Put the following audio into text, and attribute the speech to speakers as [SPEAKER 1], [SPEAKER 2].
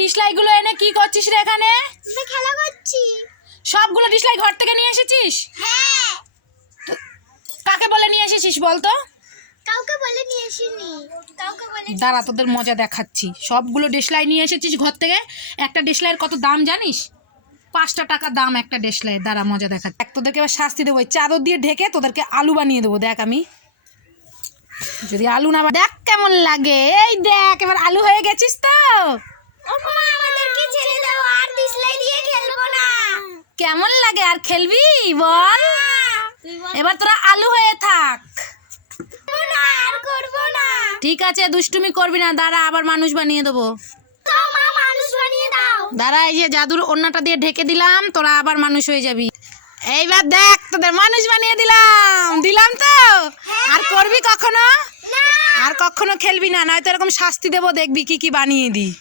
[SPEAKER 1] ডিসলাই গুলো এনে কি করছিস রে এখানে?
[SPEAKER 2] খেলা করছি।
[SPEAKER 1] সবগুলো ডিসলাই ঘর থেকে নিয়ে এসেছিস?
[SPEAKER 2] হ্যাঁ।
[SPEAKER 1] কাকে বলে নিয়ে এসেছিস বলতো
[SPEAKER 2] কাউকে বলে নিয়ে আসিনি। কাউকে বলে
[SPEAKER 1] দাঁড়া তোদের মজা দেখাচ্ছি। সবগুলো ডিসলাই নিয়ে এসেছিস ঘর থেকে? একটা ডিসলাইয়ের কত দাম জানিস? পাঁচটা টাকা দাম একটা ডিসলাই দাঁড়া মজা দেখা দেখ তোদেরকে এবার শাস্তি দেবো। চাদর দিয়ে ঢেকে তোদেরকে আলু বানিয়ে দেবো দেখ আমি। যদি আলু না দেখ কেমন লাগে। এই দেখ এবার আলু হয়ে গেছিস তো।
[SPEAKER 2] না।
[SPEAKER 1] কেমন লাগে? আর খেলবি? বল। এবার তোরা আলু হয়ে থাক। ঠিক আছে দুষ্টুমি করবি না। দাঁড়া আবার মানুষ বানিয়ে দেবো। দাঁড়া এই যে জাদুর ওড়নাটা দিয়ে ঢেকে দিলাম তোরা আবার মানুষ হয়ে যাবি। এইবার দেখ তোদের মানুষ বানিয়ে দিলাম। দিলাম তো? আর করবি কখনো? আর কখনো খেলবি না নয়তো এরকম শাস্তি দেবো দেখবি কি কি বানিয়ে দিই।